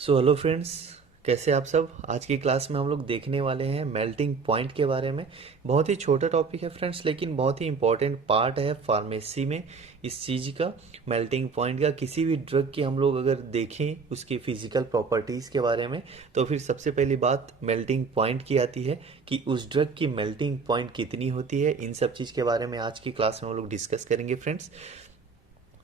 Hello friends, कैसे आप सब। आज की क्लास में हम लोग देखने वाले हैं मेल्टिंग पॉइंट के बारे में। बहुत ही छोटा टॉपिक है फ्रेंड्स, लेकिन बहुत ही इंपॉर्टेंट पार्ट है फार्मेसी में इस चीज़ का। मेल्टिंग पॉइंट का किसी भी ड्रग की हम लोग अगर देखें उसकी फिजिकल प्रॉपर्टीज़ के बारे में, तो फिर सबसे पहली बात मेल्टिंग पॉइंट की आती है कि उस ड्रग की मेल्टिंग पॉइंट कितनी होती है। इन सब चीज़ के बारे में आज की क्लास में हम लोग डिस्कस करेंगे फ्रेंड्स।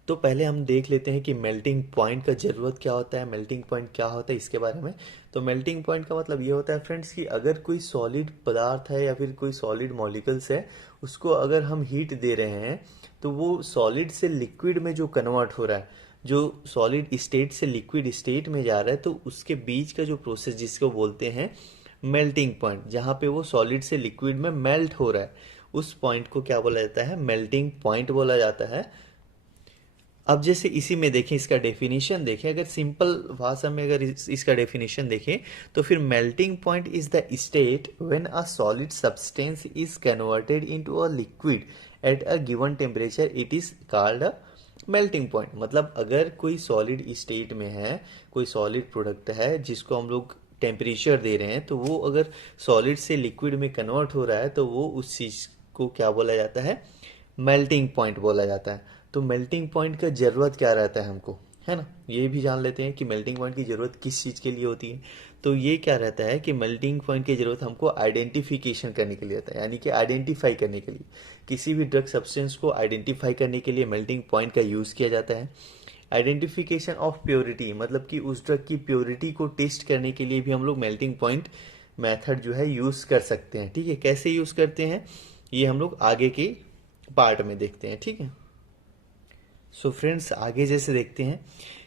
तो पहले हम देख लेते हैं कि मेल्टिंग पॉइंट का ज़रूरत क्या होता है, मेल्टिंग पॉइंट क्या होता है इसके बारे में। तो मेल्टिंग पॉइंट का मतलब ये होता है फ्रेंड्स कि अगर कोई सॉलिड पदार्थ है या फिर कोई सॉलिड मॉलिक्यूल्स है, उसको अगर हम हीट दे रहे हैं तो वो सॉलिड से लिक्विड में जो कन्वर्ट हो रहा है, जो सॉलिड स्टेट से लिक्विड स्टेट में जा रहा है, तो उसके बीच का जो प्रोसेस जिसको बोलते हैं मेल्टिंग पॉइंट, जहाँ पे वो सॉलिड से लिक्विड में मेल्ट हो रहा है, उस पॉइंट को क्या बोला जाता है, मेल्टिंग पॉइंट बोला जाता है। अब जैसे इसी में देखें, इसका डेफिनेशन देखें, अगर सिंपल भाषा में अगर इसका डेफिनेशन देखें तो फिर melting point is the state when a solid substance is converted into a liquid at a given temperature, it is called a melting point. मतलब अगर कोई सॉलिड स्टेट में है, कोई सॉलिड प्रोडक्ट है जिसको हम लोग टेम्परेचर दे रहे हैं, तो वो अगर सॉलिड से लिक्विड में कन्वर्ट हो रहा है तो वो उस चीज़ को क्या बोला जाता है, मेल्टिंग पॉइंट बोला जाता है। तो मेल्टिंग पॉइंट का ज़रूरत क्या रहता है हमको, है ना, ये भी जान लेते हैं कि मेल्टिंग पॉइंट की ज़रूरत किस चीज़ के लिए होती है। तो ये क्या रहता है कि मेल्टिंग पॉइंट की ज़रूरत हमको आइडेंटिफिकेशन करने के लिए होता है, यानी कि आइडेंटिफाई करने के लिए। किसी भी ड्रग सब्सटेंस को आइडेंटिफाई करने के लिए मेल्टिंग पॉइंट का यूज़ किया जाता है। आइडेंटिफिकेशन ऑफ प्योरिटी, मतलब कि उस ड्रग की प्योरिटी को टेस्ट करने के लिए भी हम लोग मेल्टिंग पॉइंट मेथड जो है यूज़ कर सकते हैं। ठीक है, कैसे यूज़ करते हैं ये हम लोग आगे के पार्ट में देखते हैं। ठीक है, सो फ्रेंड्स आगे जैसे देखते हैं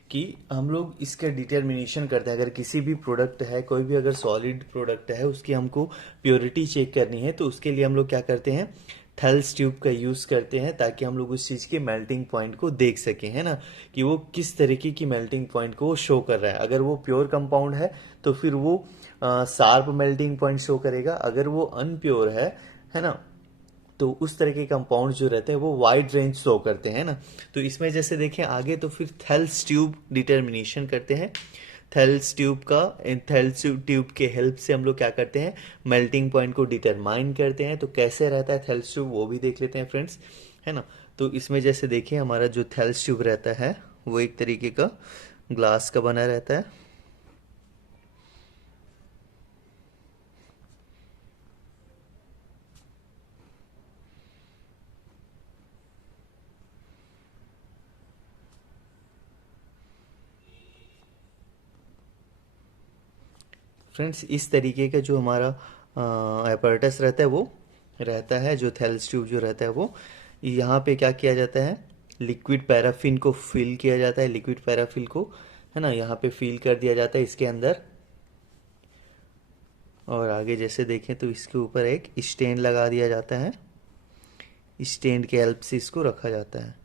कि हम लोग इसका डिटर्मिनेशन करते हैं। अगर किसी भी प्रोडक्ट है, कोई भी अगर सॉलिड प्रोडक्ट है, उसकी हमको प्योरिटी चेक करनी है, तो उसके लिए हम लोग क्या करते हैं, थेल्स ट्यूब का यूज़ करते हैं, ताकि हम लोग उस चीज़ के मेल्टिंग पॉइंट को देख सकें, है ना, कि वो किस तरीके की मेल्टिंग पॉइंट को शो कर रहा है। अगर वो प्योर कंपाउंड है तो फिर वो शार्प मेल्टिंग पॉइंट शो करेगा। अगर वो अनप्योर है ना, तो उस तरह के कंपाउंड जो रहते हैं वो वाइड रेंज शो करते हैं ना। तो इसमें जैसे देखें आगे, तो फिर थेल्स ट्यूब डिटर्मिनेशन करते हैं। थेल्स ट्यूब का, थेल्स ट्यूब के हेल्प से हम लोग क्या करते हैं, मेल्टिंग पॉइंट को डिटरमाइन करते हैं। तो कैसे रहता है थेल्स ट्यूब वो भी देख लेते हैं फ्रेंड्स, है ना। तो इसमें जैसे देखिए हमारा जो थेल्स ट्यूब रहता है वो एक तरीके का ग्लास का बना रहता है। फ्रेंड्स इस तरीके का जो हमारा एपरेटस रहता है वो रहता है, जो थेल्स ट्यूब जो रहता है वो, यहाँ पे क्या किया जाता है, लिक्विड पैराफिन को फिल किया जाता है, लिक्विड पैराफिन को, है ना, यहाँ पे फिल कर दिया जाता है इसके अंदर। और आगे जैसे देखें तो इसके ऊपर एक स्टैंड लगा दिया जाता है, स्टैंड के हेल्प से इसको रखा जाता है।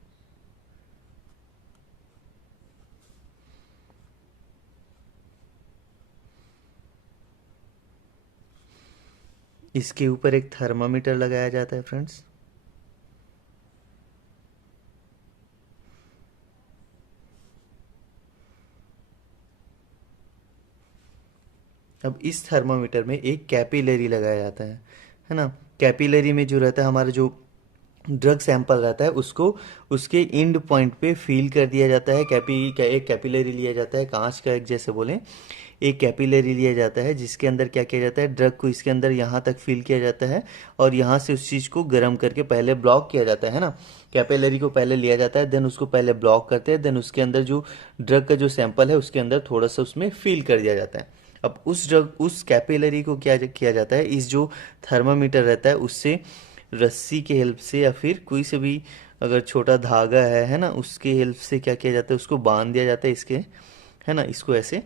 इसके ऊपर एक थर्मामीटर लगाया जाता है फ्रेंड्स। अब इस थर्मामीटर में एक कैपिलरी लगाया जाता है ना। कैपिलरी में जो रहता है हमारा जो ड्रग सैंपल रहता है उसको उसके एंड पॉइंट पे फील कर दिया जाता है। एक कैपिलरी लिया जाता है, कांच का एक जैसे बोलें, एक कैपिलरी लिया जाता है जिसके अंदर क्या किया जाता है, ड्रग को इसके अंदर यहाँ तक फील किया जाता है और यहाँ से उस चीज़ को गर्म करके पहले ब्लॉक किया जाता है ना। कैपिलरी को पहले लिया जाता है, देन उसको पहले ब्लॉक करते हैं, देन उसके अंदर जो ड्रग का जो सैंपल है उसके अंदर थोड़ा सा उसमें फील कर दिया जाता है। अब उस कैपिलरी को क्या किया जाता है, इस जो थर्मामीटर रहता है उससे रस्सी के हेल्प से या फिर कोई से भी अगर छोटा धागा है ना, उसके हेल्प से क्या किया जाता है, उसको बांध दिया जाता है इसके, है ना, इसको ऐसे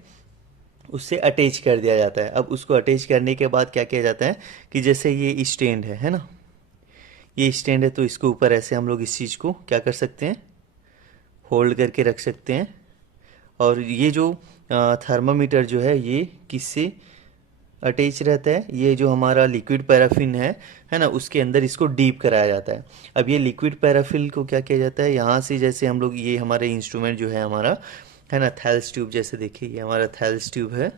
उससे अटैच कर दिया जाता है। अब उसको अटैच करने के बाद क्या किया जाता है कि जैसे ये स्टैंड है ना, ये स्टैंड है, तो इसके ऊपर ऐसे हम लोग इस चीज़ को क्या कर सकते हैं, होल्ड करके रख सकते हैं। और ये जो थर्मामीटर जो है ये किससे अटैच रहता है, ये जो हमारा लिक्विड पैराफिन है ना, उसके अंदर इसको डीप कराया जाता है। अब ये लिक्विड पैराफिन को क्या किया जाता है, यहाँ से जैसे हम लोग, ये हमारे इंस्ट्रूमेंट जो है हमारा, है ना। थैल्स ट्यूब जैसे देखिए, ये हमारा थैल्स ट्यूब है।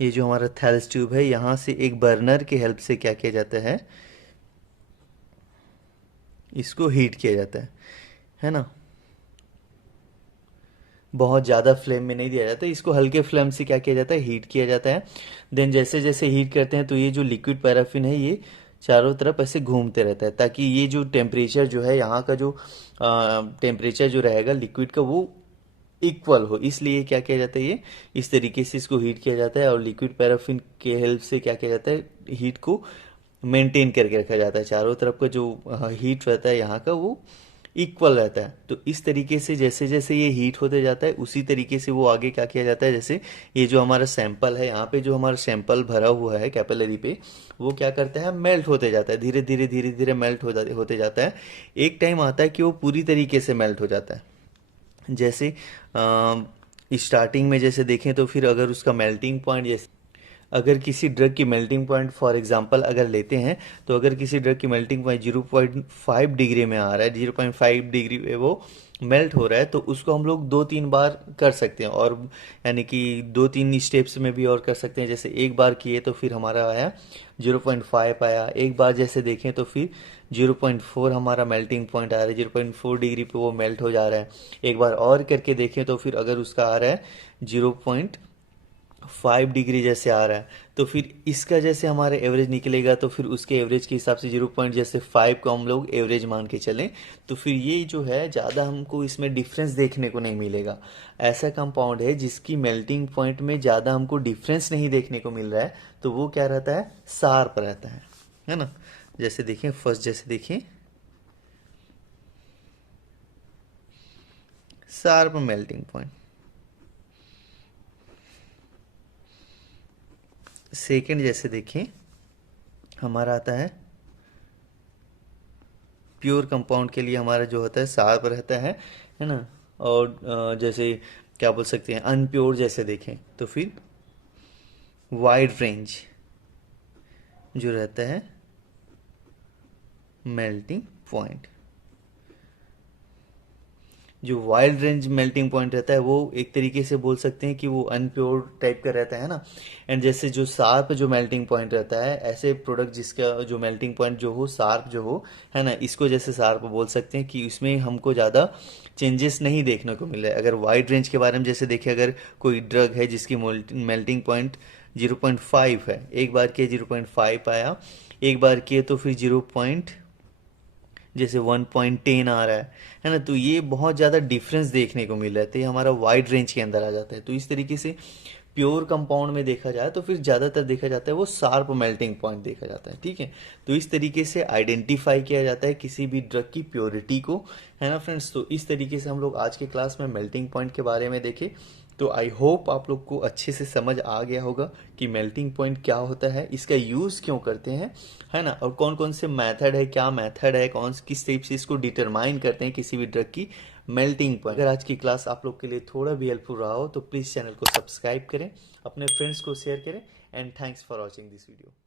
ये जो हमारा थैल्स ट्यूब है, यहाँ से एक बर्नर की हेल्प से क्या किया जाता है, इसको हीट किया जाता है ना। बहुत ज़्यादा फ्लेम में नहीं दिया जाता, इसको हल्के फ्लेम से क्या किया जाता है, हीट किया जाता है। देन जैसे जैसे हीट करते हैं तो ये जो लिक्विड पैराफिन है ये चारों तरफ ऐसे घूमते रहता है, ताकि ये जो टेम्परेचर जो है, यहाँ का जो टेम्परेचर जो रहेगा लिक्विड का, वो इक्वल हो। इसलिए क्या किया जाता है, ये इस तरीके से इसको हीट किया जाता है, और लिक्विड पैराफिन के हेल्प से क्या किया जाता है, हीट को मेंटेन करके रखा जाता है। चारों तरफ का जो हीट रहता है यहाँ का, वो इक्वल रहता है। तो इस तरीके से जैसे जैसे ये हीट होते जाता है, उसी तरीके से वो आगे क्या किया जाता है, जैसे ये जो हमारा सैंपल है, यहाँ पे जो हमारा सैंपल भरा हुआ है कैपिलरी पे, वो क्या करता है, मेल्ट होते जाता है, धीरे धीरे धीरे धीरे मेल्ट होते जाता है। एक टाइम आता है कि वो पूरी तरीके से मेल्ट हो जाता है। जैसे स्टार्टिंग में जैसे देखें तो फिर अगर उसका मेल्टिंग पॉइंट, जैसे अगर किसी ड्रग की मेल्टिंग पॉइंट फॉर एग्जांपल अगर लेते हैं, तो अगर किसी ड्रग की मेल्टिंग पॉइंट 0.5 डिग्री में आ रहा है, 0.5 डिग्री पे वो मेल्ट हो रहा है, तो उसको हम लोग 2-3 बार कर सकते हैं, और यानी कि 2-3 स्टेप्स में भी और कर सकते हैं। जैसे एक बार किए तो फिर हमारा आया 0.5 आया, एक बार जैसे देखें तो फिर 0.4 हमारा मेल्टिंग पॉइंट आ रहा है, 0.4 डिग्री पे वो मेल्ट हो जा रहा है। एक बार और करके देखें तो फिर अगर उसका आ रहा है 0.5 डिग्री जैसे आ रहा है, तो फिर इसका जैसे हमारा एवरेज निकलेगा, तो फिर उसके एवरेज के हिसाब से 0.5 को हम लोग एवरेज मान के चलें, तो फिर ये जो है ज़्यादा हमको इसमें डिफरेंस देखने को नहीं मिलेगा। ऐसा कंपाउंड है जिसकी मेल्टिंग पॉइंट में ज़्यादा हमको डिफरेंस नहीं देखने को मिल रहा है, तो वो क्या रहता है, शार्प रहता है ना। जैसे देखें, फर्स्ट जैसे देखें, शार्प मेल्टिंग पॉइंट। सेकंड जैसे देखें, हमारा आता है प्योर कंपाउंड के लिए हमारा जो होता है शार्प रहता है ना। और जैसे क्या बोल सकते हैं, अनप्योर जैसे देखें तो फिर वाइड रेंज जो रहता है मेल्टिंग पॉइंट। जो वाइल्ड रेंज मेल्टिंग पॉइंट रहता है, वो एक तरीके से बोल सकते हैं कि वो अनप्योर टाइप का रहता है ना। एंड जैसे जो शार्प जो मेल्टिंग पॉइंट रहता है, ऐसे प्रोडक्ट जिसका जो मेल्टिंग पॉइंट जो हो शार्प जो हो, है ना, इसको जैसे शार्प बोल सकते हैं कि इसमें हमको ज़्यादा चेंजेस नहीं देखने को मिल रहा है। अगर वाइड रेंज के बारे में जैसे देखें, अगर कोई ड्रग है जिसकी मेल्टिंग पॉइंट 0.5 है, एक बार किए 0.5 आया, एक बार किए तो फिर जैसे 1.10 आ रहा है ना, तो ये बहुत ज़्यादा डिफरेंस देखने को मिल रहा है, तो ये हमारा वाइड रेंज के अंदर आ जाता है। तो इस तरीके से प्योर कंपाउंड में देखा जाए तो फिर ज़्यादातर देखा जाता है वो शार्प मेल्टिंग पॉइंट देखा जाता है, ठीक है। तो इस तरीके से आइडेंटिफाई किया जाता है किसी भी ड्रग की प्योरिटी को, है ना फ्रेंड्स। तो इस तरीके से हम लोग आज के क्लास में मेल्टिंग पॉइंट के बारे में देखे। तो आई होप आप लोग को अच्छे से समझ आ गया होगा कि मेल्टिंग पॉइंट क्या होता है, इसका यूज़ क्यों करते हैं, है ना, और कौन कौन से मेथड है, क्या मेथड है, कौन किस टाइप से इसको डिटरमाइन करते हैं किसी भी ड्रग की मेल्टिंग पॉइंट। अगर आज की क्लास आप लोग के लिए थोड़ा भी हेल्पफुल रहा हो तो प्लीज़ चैनल को सब्सक्राइब करें, अपने फ्रेंड्स को शेयर करें, and thanks for watching this video.